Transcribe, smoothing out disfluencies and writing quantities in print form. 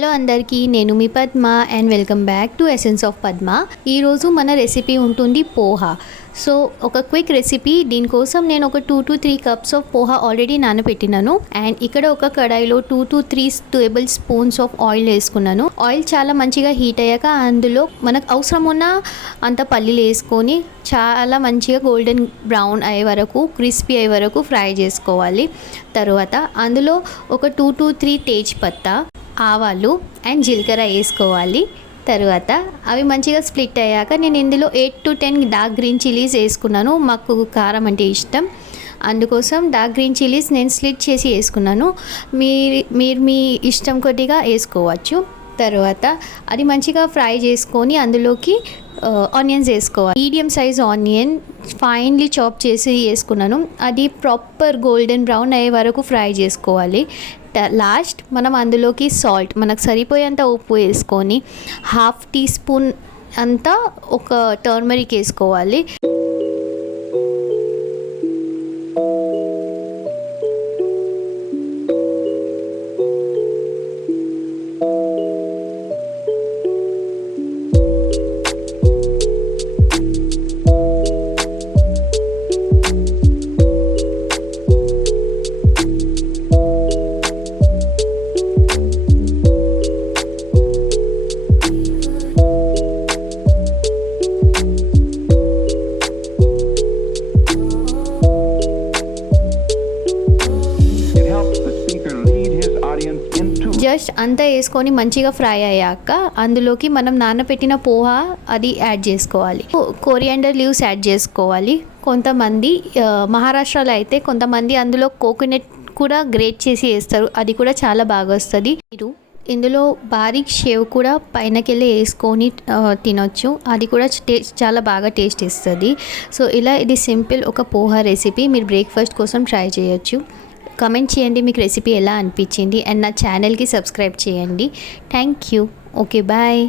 Hello అందరికీ, నేను మీ Padma and welcome back to essence of Padma. ఈరోజు మన రెసిపీ ఉంటుంది పోహా. సో ఒక క్విక్ రెసిపీ. దీనికోసం నేను ఒక 2 to 3 cups of poha already నానబెట్టినాను. అండ్ ఇక్కడ ఒక కడాయిలో 2 to 3 table spoons of oil వేసుకున్నాను. ఆయిల్ చాలా మంచిగా హీట్ అయ్యాక అందులో మనకు అవసరం ఉన్న అంత పల్లీలు వేసుకొని చాలా మంచిగా గోల్డెన్ బ్రౌన్ అయ్యే వరకు, క్రిస్పీ అయ్యే వరకు ఫ్రై చేసుకోవాలి. తర్వాత అందులో ఒక 2 to 3 తేజ్పత్తా, ఆవాలు అండ్ జీలకర్ర వేసుకోవాలి. తర్వాత అవి మంచిగా స్ప్లిట్ అయ్యాక నేను ఇందులో 8 to 10 డార్క్ గ్రీన్ చిల్లీస్ వేసుకున్నాను. మాకు కారం అంటే ఇష్టం, అందుకోసం డార్క్ గ్రీన్ చిల్లీస్ నేను స్ప్లిట్ చేసి వేసుకున్నాను. మీరు మీ ఇష్టం కొద్దిగా వేసుకోవచ్చు. తర్వాత అది మంచిగా ఫ్రై చేసుకొని అందులోకి ఆనియన్స్ వేసుకోవాలి. Medium size onion finely chop చేసి వేసుకున్నాను. అది ప్రాపర్ గోల్డెన్ బ్రౌన్ అయ్యే వరకు ఫ్రై చేసుకోవాలి. లాస్ట్ మనం అందులోకి సాల్ట్, మనకు సరిపోయేంత ఉప్పు వేసుకొని 1/2 టీ స్పూన్ అంతా ఒక టర్మరిక్ వేసుకోవాలి. జస్ట్ అంతా వేసుకొని మంచిగా ఫ్రై అయ్యాక అందులోకి మనం నానబెట్టిన పోహా అది యాడ్ చేసుకోవాలి. కొరియాండర్ లీవ్స్ యాడ్ చేసుకోవాలి. కొంతమంది మహారాష్ట్రలో అయితే కొంతమంది అందులో కోకోనట్ కూడా గ్రేట్ చేసి వేస్తారు, అది కూడా చాలా బాగా వస్తుంది. మీరు ఇందులో బారీక్ షేవ్ కూడా పైనకెళ్ళి వేసుకొని తినొచ్చు, అది కూడా చాలా బాగా టేస్ట్ ఇస్తుంది. సో ఇలా ఇది సింపుల్ ఒక పోహా రెసిపీ. మీరు బ్రేక్ఫాస్ట్ కోసం ట్రై చేయొచ్చు. కమెంట్ చేయండి మీకు రెసిపీ ఎలా అనిపించింది అండ్ నా ఛానల్కి సబ్స్క్రైబ్ చేయండి. Thank you. Okay, bye.